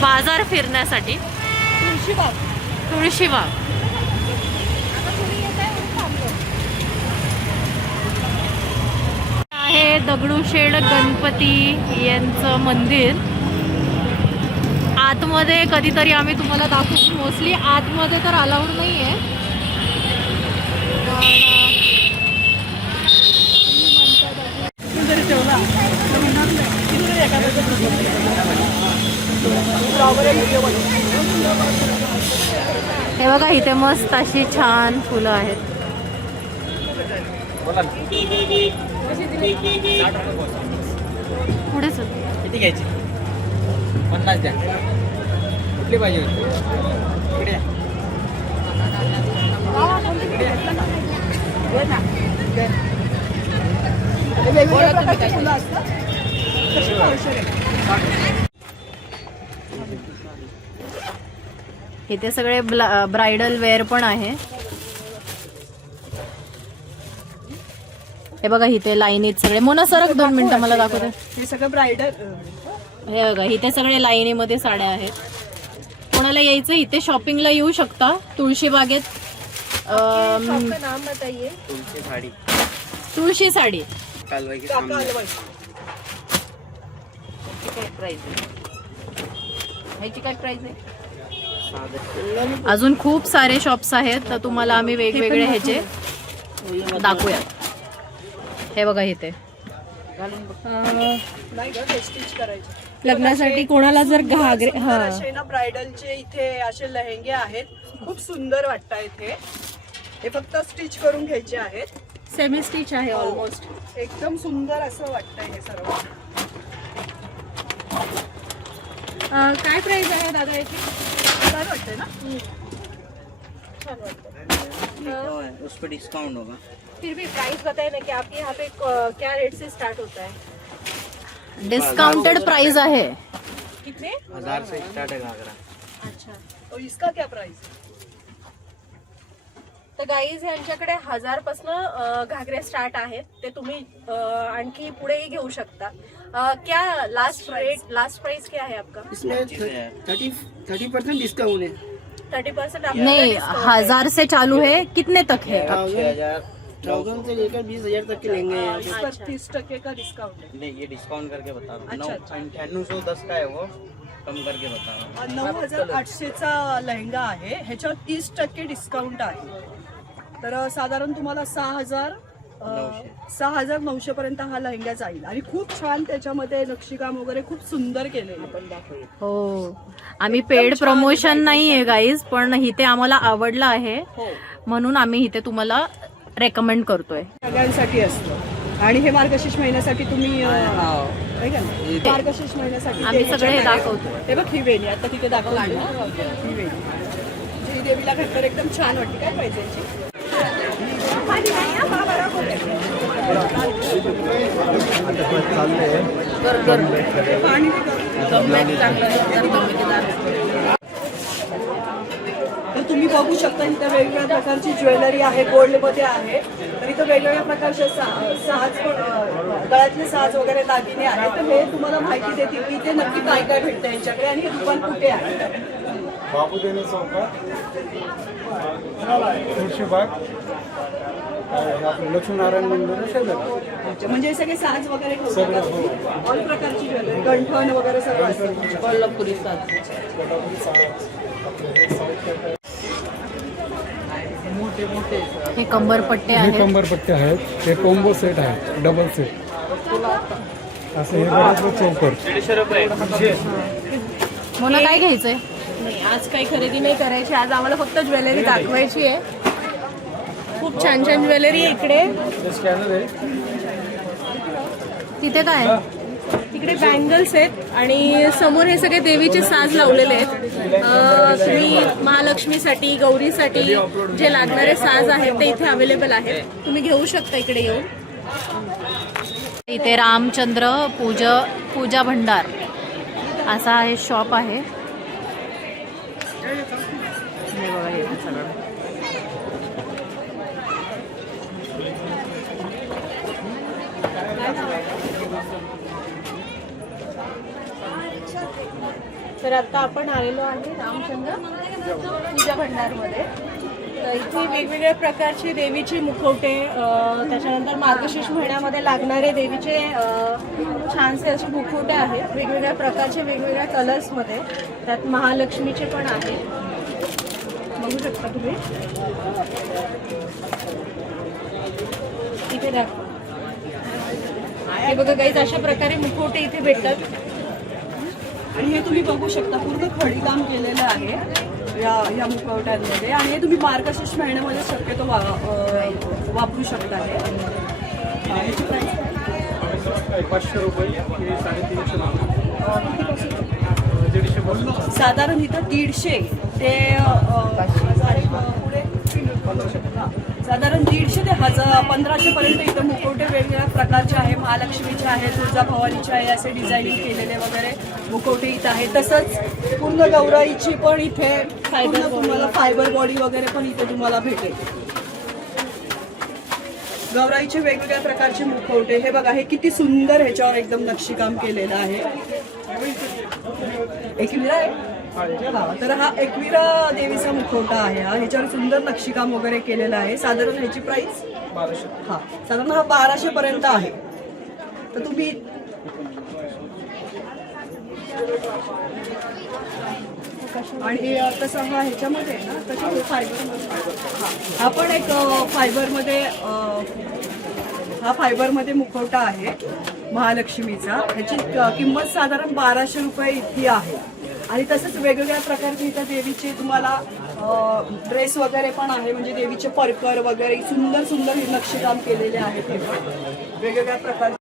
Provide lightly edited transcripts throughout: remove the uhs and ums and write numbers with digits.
बाजार फिरण्यासाठी. तुळशीबाग आहे. दगडूशेठ गणपती यांचं मंदिर. आतमध्ये कधीतरी आम्ही तुम्हाला दाखवू. मोस्टली आतमध्ये तर अलाउड नाही आहे. हे बघा इथे मस्त अशी छान फुलं आहेत. पुढे चल. किती घ्यायची? 50 द्या. कुठली पाहिजे? इकडे या. इथे सगळे ब्राइडल वेअर पण आहे. हे बघा इथे लाईनीत सगळे. मोना सरक 2 मिनिटं मला दाखवते. हे सगळं ब्रायडल. हे बघा इथे सगळे लाईनीमध्ये साड्या आहेत. कोणाला यायचं इथे शॉपिंगला येऊ शकता. तुळशी बागेत. नाम बताइए. तुमची साडी. तुळशी साडी. कालवाई के सामने. ह्याची काय प्राइस आहे? अजून खूप सारे शॉप्स आहेत. तर तुम्हाला आम्ही वेगवेगळे ह्याचे दाखवूया. हे बघा इथे स्टिच करायचे लग्नासाठी कोणाला जर घागरे. असे ना ब्रायडलचे इथे असे लेहेंगे आहेत. खूप सुंदर वाटतात इथे. हे फक्त स्टिच करून घ्यायचे आहेत. सेमी स्टिच आहे ऑलमोस्ट. एकदम सुंदर असं वाटतंय हे सर्व. काय प्राइस आहे दादा याची? छान वाटतंय ना. छान वाटतं. उस पर डिस्काउंट होगा. फिर भी प्राइस बताए ना कि आपके यहाँ पे क्या रेट से स्टार्ट होता है? डिस्काउंटेड प्राइस आहे. कितने? 1000 से स्टार्ट है घाघरा. अच्छा. और इसका क्या प्राइस? तर गाईज यांच्याकडे 1000 पासून घागरे स्टार्ट आहेत. ते तुम्ही आणखी पुढेही घेऊ शकता. क्या लास्ट प्राइस क्या है आपका? इसमें 30% डिस्काउंट है. 30% नहीं 1000 से चालू है. कितने तक है? 1000 से लेकर 20,000 तक के लेंगे यहाँ पे. 30% का डिस्काउंट है. नहीं ये डिस्काउंट करके बता रहा हूँ. अच्छा, 9810 का है वो. कम करके बता रहा हूँ. 9800चा लेहंगा आहे. ह्याच्यावर 30% डिस्काउंट आहे. तर साधारण तुम्हाला 6,900 पर्यंत हा लेहंगा जाईल. आणि खूप छान त्याच्यामध्ये नक्षीकाम वगैरे खूप सुंदर केलेलं आपण दाखवूया. हो आम्ही पेड प्रमोशन नाहीये गाईज. पण इथे आम्हाला आवडलं आहे हो म्हणून आम्ही इथे तुम्हाला रेकमेंड करतोय. सगळ्यांसाठी असतं. आणि हे मार्गशीर्ष महिन्यासाठी तुम्ही आहे का ना? मार्गशीर्ष महिन्यासाठी आम्ही देवीच्या सगळे वेळेला- दाखवतो. हे बघ ही वेणी आता तिथे दाखवली ना. ही वेणी जी देवीला घातल्यावर एकदम छान वाटते. काय पाहिजे याची? तर तुम्ही बघू शकता इथं वेगवेगळ्या प्रकारची ज्वेलरी आहे. गोल्ड मध्ये आहे. तर इथं वेगवेगळ्या प्रकारचे साज गळ्यातले साज वगैरे दागिने आहेत. तर हे तुम्हाला माहिती देतील की इथे नक्की काय काय भेटतं यांच्याकडे आणि हे दुकान कुठे आहे. बाबू देने चौका तुळशीबाग लक्ष्मीनारायण मंदिर शेजारी. म्हणजे हे सगळे साज वगैरे ठेवतात. ऑल प्रकारची ज्वेलरी गंठण वगैरे सगळं असतं. कोल्हापुरी साज. हे कंबरपट्टे हे आहेत. कंबरपट्टे आहेत. हे कॉम्बो सेट आहे. डबल सेट असं हे बरेच चौकर. मला काय घ्यायचंय? नाही आज काही खरेदी नाही करायची. आज आम्हाला फक्त ज्वेलरी दाखवायची आहे. खूप छान छान ज्वेलरी आहे इकडे. स्कॅनर आहे. तिथे काय आहे? तिकडे बँगल्स आहेत आणि समोर हे सगळे देवीचे साज लावलेले आहेत. तुम्ही महालक्ष्मीसाठी गौरीसाठी जे लागणारे साज आहेत ते इथे अवेलेबल आहेत. तुम्ही घेऊ शकता इकडे येऊन. इथे रामचंद्र पूजा भंडार असा हे शॉप आहे. हे बघा हे सगळं. तर आता आपण आलेलो आहे रामचंद्र पूजा भंडारमध्ये. तर इथे वेगवेगळ्या प्रकारचे देवीचे मुखवटे, त्याच्यानंतर मार्गशीर्ष महिन्यामध्ये लागणारे देवीचे छानसे असे मुखवटे आहेत वेगवेगळ्या प्रकारचे, वेगवेगळ्या कलर्समध्ये. त्यात महालक्ष्मीचे पण आहे, बघू शकता तुम्ही. इथे दाखवा, हे बघा गाईज, अशा प्रकारे मुखवटे इथे भेटतात. आणि हे तुम्ही बघू शकता पूर्ण खडीकाम केलेलं आहे या मुखवट्यांमध्ये. आणि हे तुम्ही मार्गशीर्ष महिन्यामध्ये शक्यतो वापरू शकता. ह्याची प्राइस 500 रुपये, 350. साधारण इथं 150 ते पुढे साधारण 150 ते 1500 पर्यंत इथं मुखवटे वेगवेगळ्या प्रकारचे आहे. महालक्ष्मीचे आहे, तुळजाभवानीचे आहे, असे डिझायनिंग केलेले वगैरे मुखवटे इथं आहे. तसंच पूर्ण गौराईची पण इथे पूर्ण तुम्हाला फायबर बॉडी वगैरे पण इथे तुम्हाला भेटेल. गौराईचे वेगवेगळ्या प्रकारचे मुखवटे, हे बघा, हे किती सुंदर ह्याच्यावर एकदम नक्षीकाम केलेलं आहे. एकविरा आहे, तर हा एकविरा देवीचा मुखवटा आहे. हा ह्याच्यावर सुंदर नक्षीकाम वगैरे केलेलं आहे. साधारण ह्याची प्राइस 1200. हा साधारण हा 1200 पर्यंत आहे. तर तुम्ही आणि तसं हा ह्याच्यामध्ये आहे ना, तसं फायबरमध्ये हा पण एक फायबरमध्ये मुखवटा आहे महालक्ष्मीचा. ह्याची किंमत साधारण 1200 रुपये इतकी आहे. आणि तसंच वेगवेगळ्या प्रकारचे इथं देवीचे तुम्हाला ड्रेस वगैरे पण आहे, म्हणजे देवीचे परकर वगैरे सुंदर सुंदर हे नक्षीकाम केलेले आहेत. हे वेगवेगळ्या प्रकारचे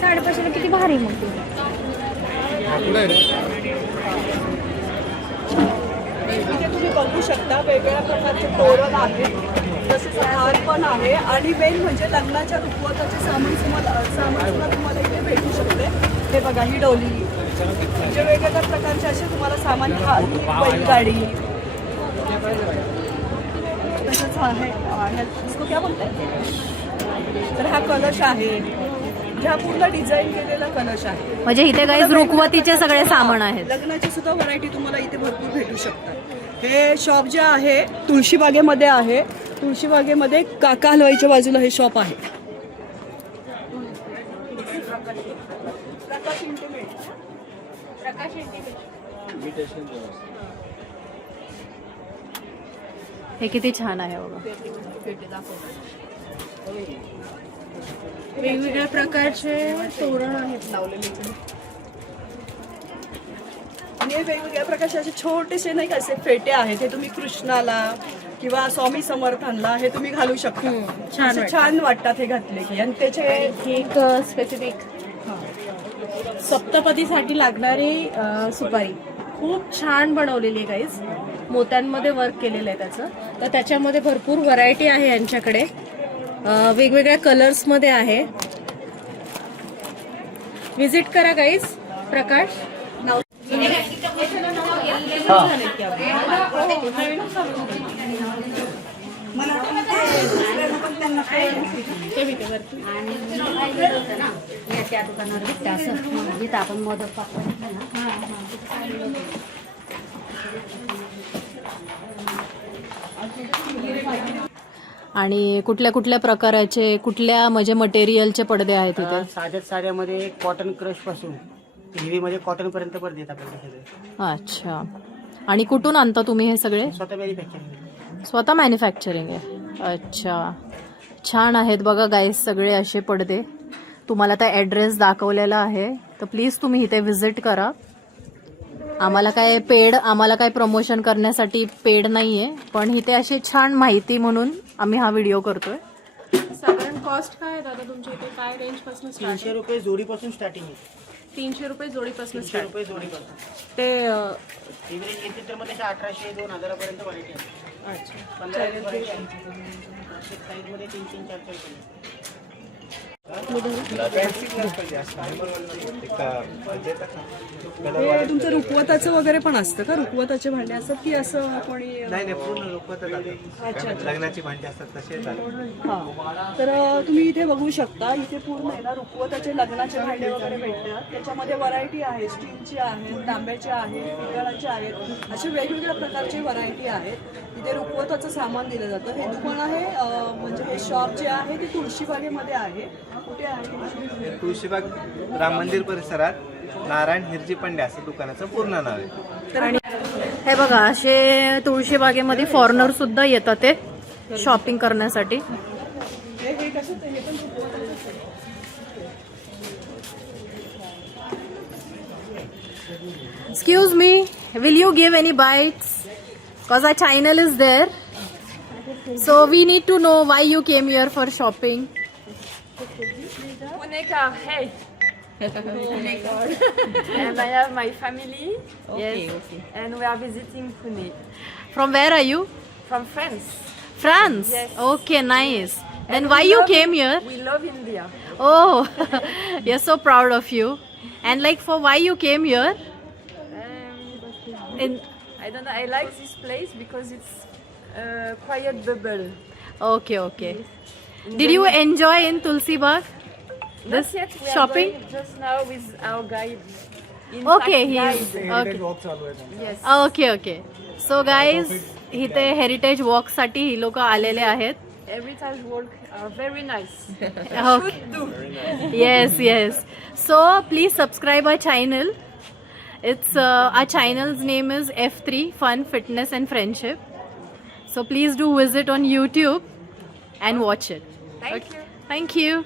साडेपाचशेला किती भारी मग ते. इथे तुम्ही बघू शकता वेगवेगळ्या प्रकारचे तोरण आहेत, तसेच हार पण आहे. आणि मेन म्हणजे लग्नाच्या रुखवताचे सामान सुद्धा तुम्हाला इथे भेटू शकते. हे बघा, ही डोली, म्हणजे वेगवेगळ्या प्रकारचे असे तुम्हाला सामान, बैलगाडी, तसंच आहे. इसको क्या बोलतात, तर हा कलश आहे, हा पूर्ण डिझाईन केलेला कलश आहे. म्हणजे इथे काही रुखवतीचे सगळे सामान आहेत. लग्नाची सुद्धा व्हरायटी तुम्हाला इथे भरपूर भेटू शकतात. हे शॉप जे आहे तुळशीबागेमध्ये आहे. तुळशीबागेमध्ये काका हलवाईच्या बाजूला हे शॉप आहे. हे किती छान आहे बघा. वेगवेगळ्या प्रकारचे तोरण आहेत लावलेले इकडे. आणि हे वेगवेगळ्या प्रकारचे असे छोटेसे नाही का असे फेटे आहेत. हे तुम्ही कृष्णाला किंवा स्वामी समर्थांना हे तुम्ही घालू शकता. छान वाटतात हे घातले की. आणि त्याचे एक स्पेसिफिक सप्तपदीसाठी लागणारी सुपारी खूप छान बनवलेली आहे गाईज. मोत्यांमध्ये वर्क केलेलं आहे त्याचं. तर त्याच्यामध्ये भरपूर व्हरायटी आहे यांच्याकडे, वेगवेगळ्या कलर्समध्ये आहे. विजिट करा गाईज. प्रकाश त्या दुकानावर भेटतं असं, जिथं आपण मोदक आणि कुठल्या कुठल्या प्रकाराचे, कुठल्या म्हणजे मटेरियलचे पडदे आहेत इथे? साध्यात साध्यामध्ये कॉटन क्रश पासून हेवी मध्ये कॉटन पर्यंत पण देत आपल्याकडे सगळे. अच्छा. आणि कुठून आणता तुम्ही हे सगळे? स्वतः मॅन्युफॅक्चरिंग. स्वतः मॅन्युफॅक्चरिंग आहे. अच्छा, छान आहेत बघा गाईज सगळे असे पडदे. तुम्हाला त्या ॲड्रेस दाखवलेला आहे, तर प्लीज तुम्ही इथे व्हिजिट करा. आम्हाला काय प्रमोशन करण्यासाठी पेड नाही आहे, पण इथे अशी छान माहिती म्हणून आम्ही हा व्हिडिओ करतोय. साधारण कॉस्ट काय आहे दादा तुमच्या इथे? काय रेंज पासून स्टार्ट? 300 रुपये जोडीपासून स्टार्टिंग आहे. 300 रुपये जोडीपासून 300 स्टार्ट. रुपये जोडी करतो ते एव्हरेज घेतली तर मग त्याच्या 1800-2000 व्हरायटी आहे. अच्छा 15 व्हरायटी आहे. प्रत्येक साईजमध्ये 3-3, 4-4 कलर. हे तुमचं रुखवताचं वगैरे पण असतं का? रुखवताचे भांडे असतात की असं कोणी नाही नाही पूर्ण रुखवतच आता लग्नाची भांडी असतात तसे येतात. हा तर तुम्ही इथे बघू शकता, इथे पूर्ण आहे ना रुखवताचे लग्नाचे भांडे वगैरे भेटतात. त्याच्यामध्ये व्हरायटी आहे, स्टीलची आहेत, तांब्याचे आहेत, पितळाचे आहेत, असे वेगवेगळ्या प्रकारचे व्हरायटी आहेत. इथे रुखवताचं सामान दिलं जातं. हे दुकान आहे म्हणजे हे शॉप जे आहे ते तुळशीबागेमध्ये आहे. कुठे आहे? तुळशीबाग राम मंदिर परिसरात नारायण हिरजी पंडे असं दुकानाचं पूर्ण नाव आहे. आणि हे बघा असे तुळशीबागेमध्ये फॉरेनर सुद्धा येतात ते शॉपिंग करण्यासाठी. हे कसं हे पण रुखवताचंच आहे. Excuse me, will you give any bites? Because our channel is there. So we need to know why you came here for shopping. Puneka, hey. And I have my family. Yes. And we are visiting Pune From where are you? from France. France? Yes. Okay, nice. Then And why we you love- came here? We love India. Oh, you're so proud of you. And like for why you came here? In I don't know. I like this place because it's a quiet bubble. okay, okay. Did you enjoy in Tulsi Bagh? Not yet. We shopping? are going just now with our guide. In Okay, fact, he's guide. okay. Walk चालू आहे. Yes. Okay okay. So guys इथे heritage वॉकसाठी ही लोक आलेले आहेत. Heritage walk are very nice. Okay. Yes, yes. So please subscribe our channel. It's our channel's name is F3 Fun Fitness and Friendship. So please do visit on YouTube and watch it. Thank you. Thank you.